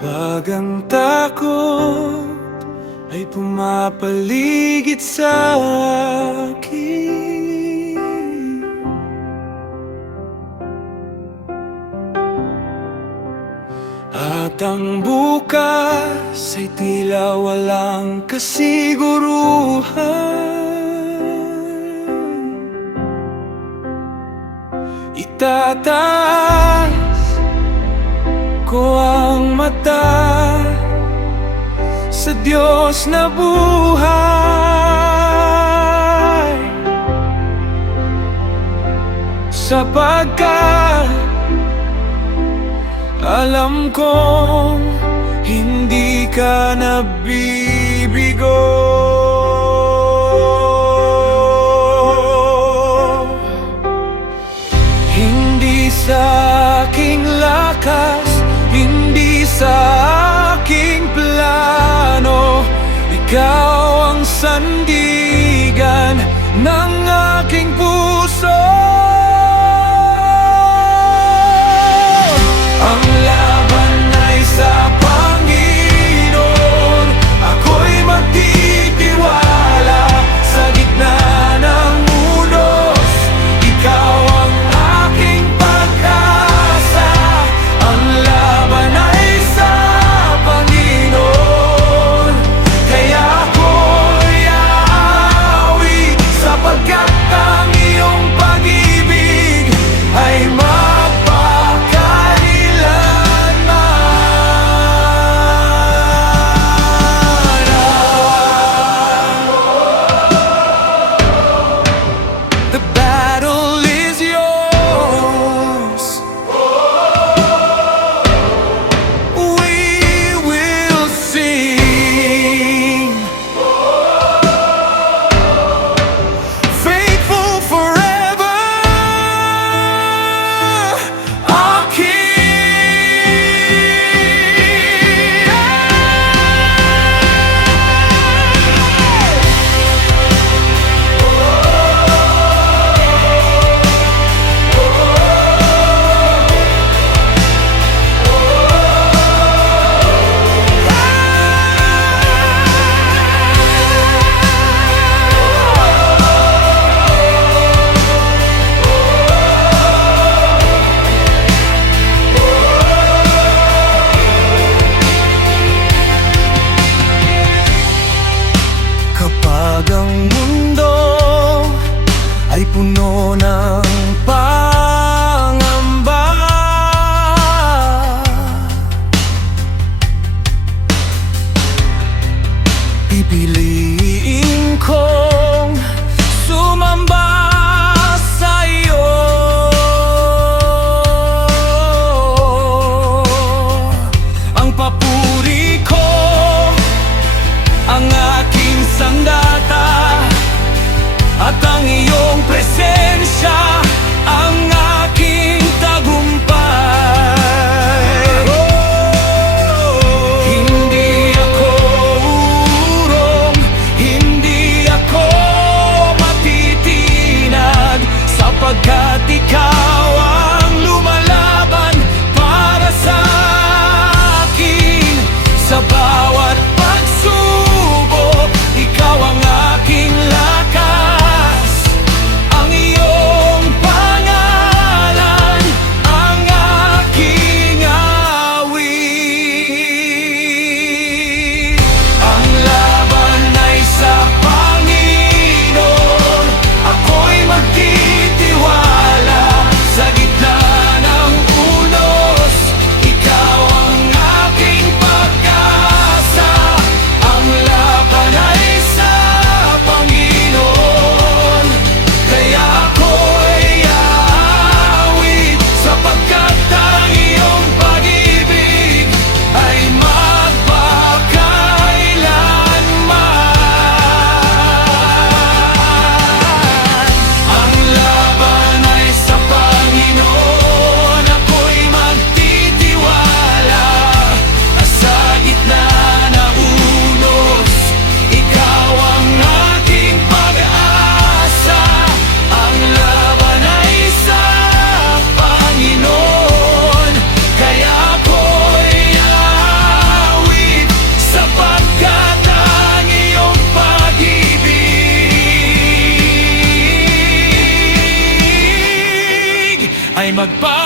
Kapag ang takot ay pumapaligid sa akin, at ang bukas ay tila walang kasiguruhan, itataas ko ang mata sa Diyos na buhay, sapagkat alam kong hindi ka nabibigo. Hindi sa aking lakas, hindi sa aking plano, ikaw ang sandigan ng aking puso. Ang laban ay sa Panginoon, ako'y magtitiwala sa gitna ng unos, ikaw ang aking pag-asa. Ang laban ay sa Panginoon, kaya ako'y aawi, sapagkat ang iyong pag ay magpapatuloy.